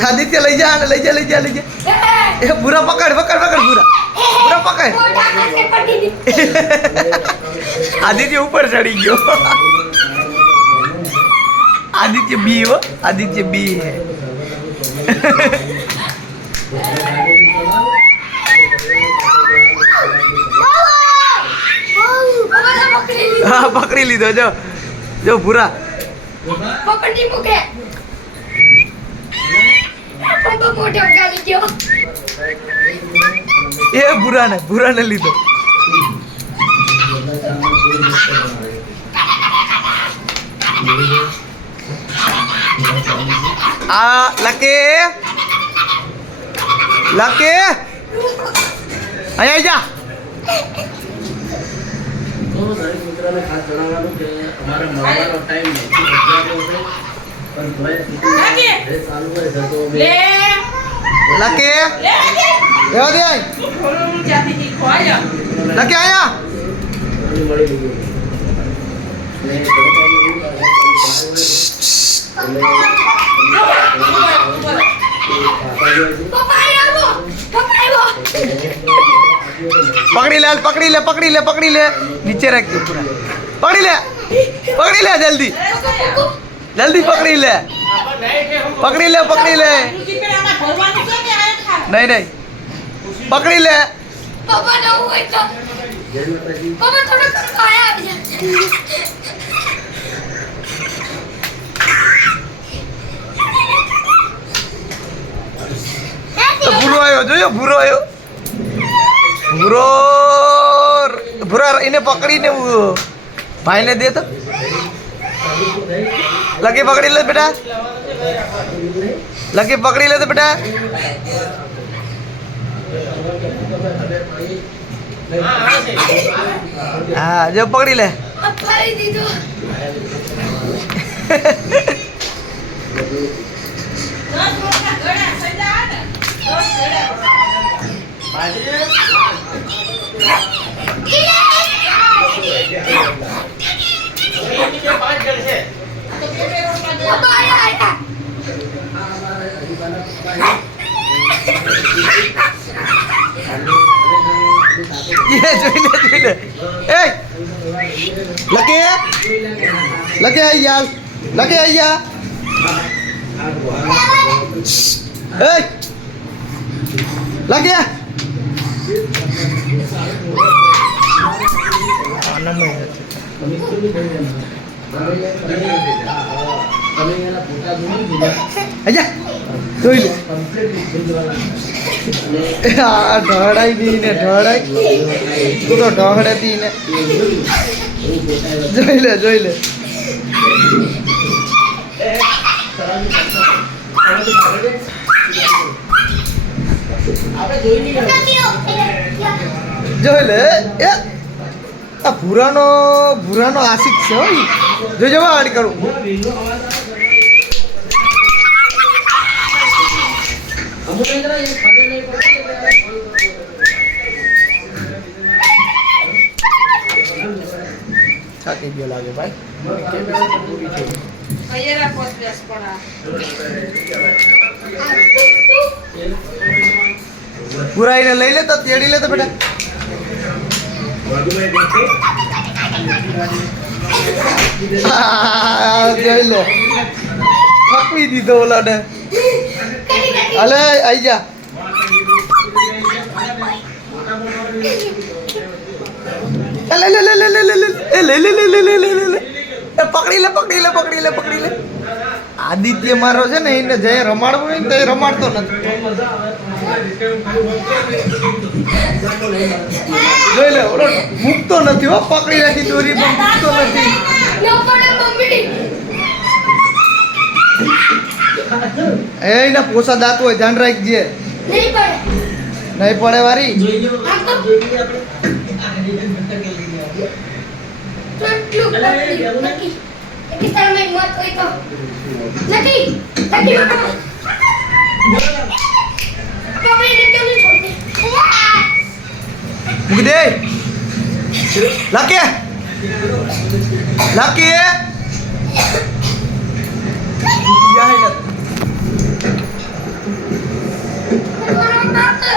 આદિત્ય લઈ જા લઈ જા એ ભૂરા પકડ ભૂરા પકડ આદિત્ય ઉપર ચડી ગયો આદિત્ય બી હો આદિત્ય બી હે હા પકડી લીધો જો ભૂરા પકડી મૂકે પપ્પા મોઢે ઉગાડી ગયો એ ભૂરાને લીધો આ લકે અહીંયા જા તો દરેક મિત્રોને ખાસ જણાવવાનું કે અમારે મળવાનો ટાઈમ નથી પણ ભાઈ ચાલુ હોય છે તો લકે એવા દે લકે આયા મળી લીધું પકડી લે નીચે રાખજો પૂરા પકડી લે જલ્દી પકડી લે નહીં પકડી લે પપ્પા ન હોય તો પપ્પા થોડો ખાયા ભૂરો આવ્યો જોયો ભૂરા એને પકડીને ભાઈને દે તો લકી પકડી લે બેટા હા જો પકડી લે અપાઈ દીધો જોઈ લે એ લકે આઈ યાર એ લકે જોઈ લે ઢળાઈ દી ને તું તો ઢળતી ને જોઈ લે એ આ ભૂરાનો આશિક છે હો જોજો વાડી કરું થાકી ગયો લાગે ભાઈ પુરાઈને લઈ લે તો તેડી લે તો બેટા જોઈ લો થકવી દીધો ઓલાને અલે આઈ જા પકડી લે આદિત્ય મારો છે ને એને જે રમાડવું હોય ને તો એ રમાડતો નથી જોઈ લે ઓલો મૂકતો નથી હો પકડી રાખી દોરી પણ મૂકતો નથી એના પોસા દાંત હોય ધ્યાન રાખજે નહીં પડે વારી મૂકી દે લાકે મારો નાતો